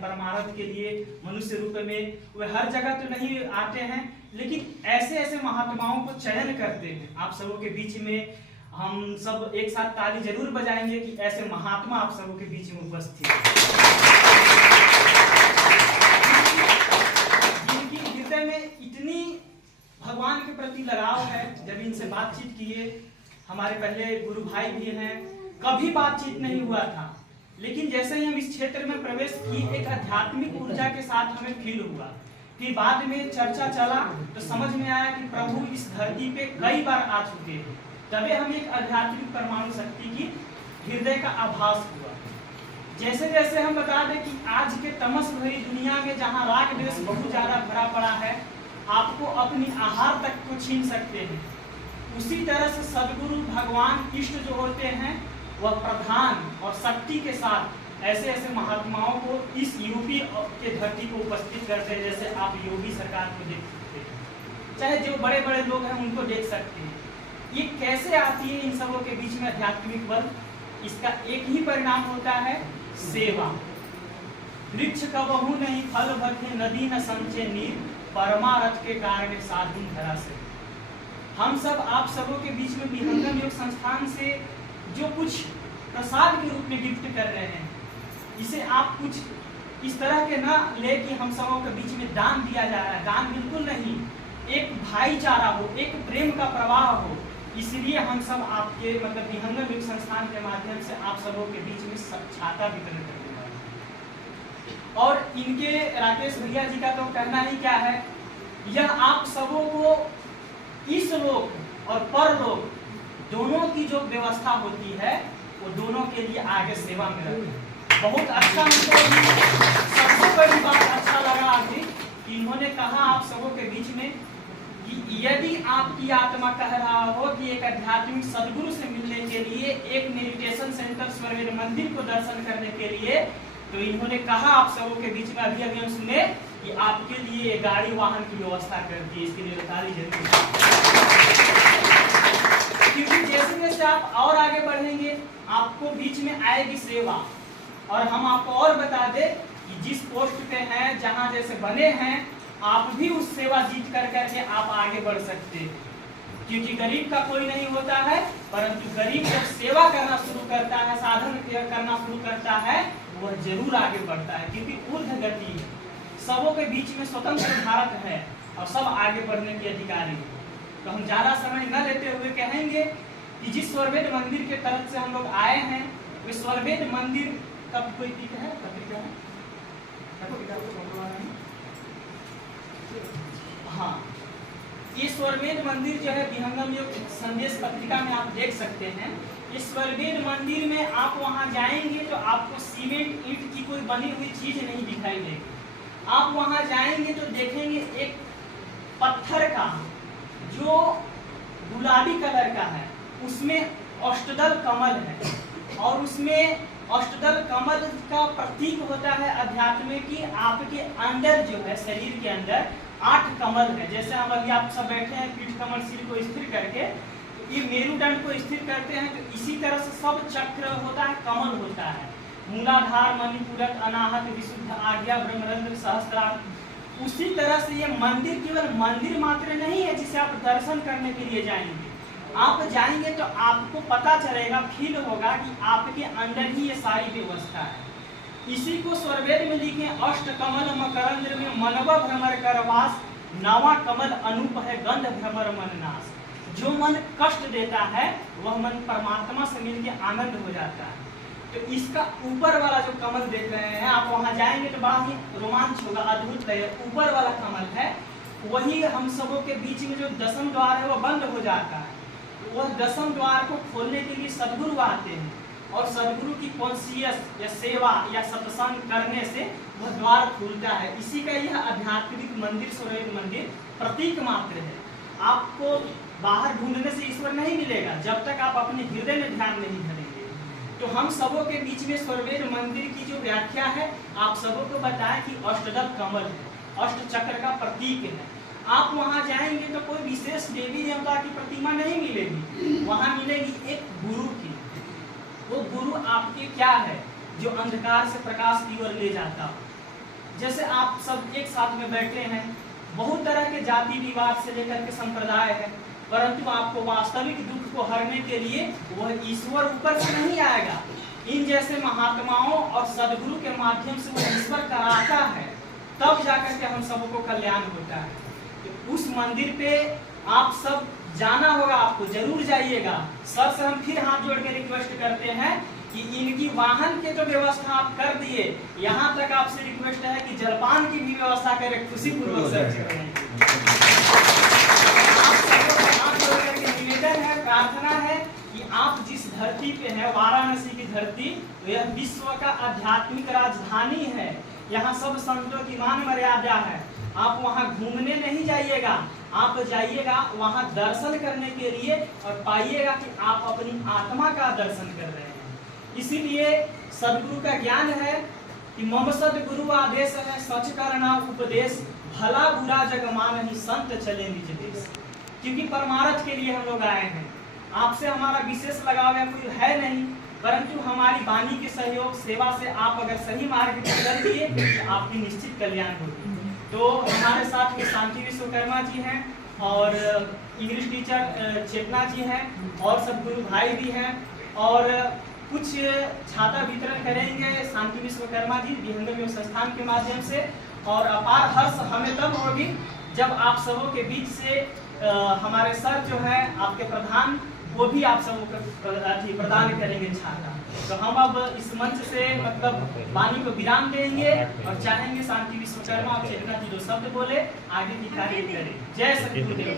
परमार्थ के लिए मनुष्य रूप में वे हर जगह तो नहीं आते हैं, लेकिन ऐसे ऐसे महात्माओं को चयन करते हैं। आप सबों के बीच में हम सब एक साथ ताली जरूर बजाएंगे कि ऐसे महात्मा आप सबों के बीच में उपस्थित हैं, जिनकी हृदय में इतनी भगवान के प्रति लगाव है। जब इनसे बातचीत किए, हमारे पहले गुरु भाई भी हैं, कभी बातचीत नहीं हुआ था, लेकिन जैसे ही हम इस क्षेत्र में प्रवेश किए एक आध्यात्मिक ऊर्जा के साथ हमें फील हुआ। फिर बाद में चर्चा चला तो समझ में आया कि प्रभु इस धरती पे कई बार आ चुके हैं। तभी हमें एक आध्यात्मिक परमाणु शक्ति की हृदय का आभास हुआ। जैसे जैसे हम बता दें कि आज के तमस भरी दुनिया में जहाँ राग द्वेष बहुत ज्यादा भरा पड़ा है, आपको अपनी आहार तक को छीन सकते हैं। उसी तरह से सदगुरु भगवान इष्ट जो होते हैं वह प्रधान और शक्ति के साथ ऐसे ऐसे महात्माओं को इस यूपी के धरती को उपस्थित करते हैं। जैसे आप योगी सरकार को देख सकते हैं, चाहे जो बड़े बड़े लोग हैं उनको देख सकते हैं। ये कैसे आती है इन सबों के बीच में आध्यात्मिक बल? इसका एक ही परिणाम होता है, सेवा। वृक्ष कबहू नहीं फल भखे, नदी न समझे नीर, परमारथ के कारण साधु धरा से। हम सब आप सबों के बीच में विहंगम योग संस्थान से जो कुछ प्रसाद के रूप में गिफ्ट कर रहे हैं, इसे आप कुछ इस तरह के ना ले कि हम सबों के बीच में दान दिया जा रहा है। दान बिल्कुल नहीं, एक भाईचारा हो, एक प्रेम का प्रवाह हो। इसलिए हम सब आपके मतलब विहंगम योग संस्थान के माध्यम से आप सबों के बीच में छाता वितरण करने वाले हैं। और इनके राकेश भैया जी का तो कहना ही क्या है, यह आप सबों को इस लोक और परलोक दोनों की जो व्यवस्था होती है वो दोनों के लिए आगे सेवा में रखते हैं। बहुत अच्छा, सबसे बड़ी बात अच्छा लगा अभी कि इन्होंने कहा आप सबों के बीच में कि यदि आपकी आत्मा कह रहा हो कि एक आध्यात्मिक सदगुरु से मिलने के लिए, एक मेडिटेशन सेंटर स्वर्वेद मंदिर को दर्शन करने के लिए, तो इन्होंने कहा आप सबों के बीच में अभी अभी हम सुने कि आपके लिए गाड़ी वाहन की व्यवस्था कर दी। इसके लिए ताली जरूर, क्योंकि जैसे जैसे आप और आगे बढ़ेंगे आपको बीच में आएगी सेवा। और हम आपको और बता दें कि जिस पोस्ट पे हैं, जहां जैसे बने हैं, आप भी उस सेवा जीत कर करके आप आगे बढ़ सकते हैं। क्योंकि गरीब का कोई नहीं होता है, परंतु गरीब जब सेवा करना शुरू करता है, साधन करना शुरू करता है, वह जरूर आगे बढ़ता है। क्योंकि ऊर्ध्व गति है, सबों के बीच में स्वतंत्र भारत है और सब आगे बढ़ने के अधिकारी है। तो हम ज्यादा समय न लेते हुए कहेंगे कि जिस स्वर्वेद मंदिर के तरफ से हम लोग आए हैं, वे स्वर्वेद मंदिर का कोई पत्रिका है, हाँ, ये स्वर्वेद मंदिर जो है विहंगम योग संदेश पत्रिका में आप देख सकते हैं। इस स्वर्वेद मंदिर में आप वहां जाएंगे तो आपको सीमेंट ईंट की कोई बनी हुई चीज नहीं दिखाई देगी। आप वहां जाएंगे तो देखेंगे एक पत्थर का जो गुलाबी कलर का है, उसमें अष्टदल कमल है, और उसमें अष्टदल कमल का प्रतीक होता है अध्यात्म की आपके अंदर जो है, शरीर के अंदर 8 कमल है। जैसे हम अभी आप सब बैठे हैं पीठ कमल सिर को स्थिर करके, तो ये मेरुदंड को स्थिर करते हैं, तो इसी तरह से सब चक्र होता है, कमल होता है। मूलाधार, मणिपूरक, अनाहत, विशुद्ध, आज्ञा, ब्रह्मरंध्र, सहस्त्रार। उसी तरह से ये मंदिर केवल मंदिर मात्र नहीं है जिसे आप दर्शन करने के लिए जाएंगे। आप जाएंगे तो आपको पता चलेगा, फील होगा कि आपके अंदर ही ये सारी व्यवस्था है। इसी को स्वर्वेद में लिखे, अष्ट कमल मकरंद्र में मनव भ्रमर करवास, नवा कमल अनूप है गंध भ्रमर मन नाश। जो मन कष्ट देता है वह मन परमात्मा से मिलकर आनंद हो जाता है। तो इसका ऊपर वाला जो कमल देख रहे हैं, आप वहां जाएंगे तो बड़ा ही रोमांच होगा, अद्भुत है। ऊपर वाला कमल है, वही हम सबों के बीच में जो दसम द्वार है वो बंद हो जाता है। तो वह दसम द्वार को खोलने के लिए सदगुरु आते हैं, और सदगुरु की कॉन्शियस या सेवा या सत्संग करने से वह द्वार खुलता है। इसी का यह आध्यात्मिक मंदिर स्वर्वेद मंदिर प्रतीक मात्र है। आपको बाहर ढूंढने से ईश्वर नहीं मिलेगा जब तक आप अपने हृदय में ध्यान नहीं धरेंगे। तो हम सबों के बीच में स्वर्वेद मंदिर की जो व्याख्या है, आप सबों को बताएं कि अष्टदल कमल है, अष्ट चक्र का प्रतीक है। आप वहां जाएंगे तो कोई विशेष देवी देवता की प्रतिमा नहीं मिलेगी, वहां मिलेगी एक गुरु की। वो गुरु आपके क्या है, जो अंधकार से प्रकाश की ओर ले जाता हो। जैसे आप सब एक साथ में बैठे हैं, बहुत तरह के जाति विवाद से लेकर के संप्रदाय है, परंतु आपको वास्तविक दुख को हरने के लिए वह ईश्वर ऊपर से नहीं आएगा। इन जैसे महात्माओं और सदगुरु के माध्यम से वो ईश्वर कराता है, तब जाकर के हम सबको कल्याण होता है। तो उस मंदिर पे आप सब जाना होगा, आपको जरूर जाइएगा। सर से हम फिर हाथ जोड़ के रिक्वेस्ट करते हैं कि इनकी वाहन के तो व्यवस्था आप कर दिए, यहाँ तक आपसे रिक्वेस्ट है कि जलपान की भी व्यवस्था करें, खुशी पूर्वक से निवेदन है, प्रार्थना है कि आप जिस धरती पे हैं, वाराणसी की धरती, तो यह विश्व का आध्यात्मिक राजधानी है। यहाँ सब संतों की मान मर्यादा है। आप वहाँ घूमने नहीं जाइएगा, आप जाइएगा वहाँ दर्शन करने के लिए और पाइएगा कि आप अपनी आत्मा का दर्शन कर रहे हैं। इसीलिए सदगुरु का ज्ञान है कि मम सदगुरु आदेश है, सच करना उपदेश, भला बुरा जग मानहि संत चले निज देश। क्योंकि परमार्थ के लिए हम लोग आए हैं। आपसे हमारा विशेष लगाव या कोई है नहीं, परंतु हमारी वाणी के सहयोग सेवा से आप अगर सही मार्ग पर चल दिए तो आपकी निश्चित कल्याण होगी। तो हमारे साथ में शांति विश्वकर्मा जी हैं और इंग्लिश टीचर चेतना जी हैं और सब गुरु भाई भी हैं, और कुछ छाता वितरण करेंगे शांति विश्वकर्मा जी विहंगम योग संस्थान के माध्यम से। और अपार हर्ष हमें तब होगी जब आप सबों के बीच से हमारे सर जो है आपके प्रधान, वो भी आप सबको प्रदान करेंगे छाता। तो हम अब इस मंच से मतलब वाणी को विराम देंगे और चाहेंगे शांति विश्वकर्मा और चेतना जी जो शब्द बोले आगे की कार्य करें। जय सद्गुरुदेव।